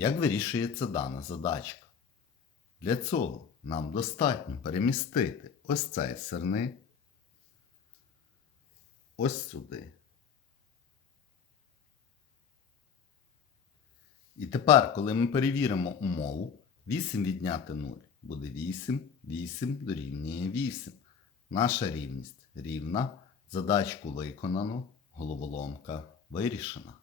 Як вирішується дана задачка? Для цього нам достатньо перемістити ось цей сирник ось сюди. І тепер, коли ми перевіримо умову, 8 відняти 0 буде 8, 8 дорівнює 8. Наша рівність рівна. Задачку виконано, головоломка вирішена.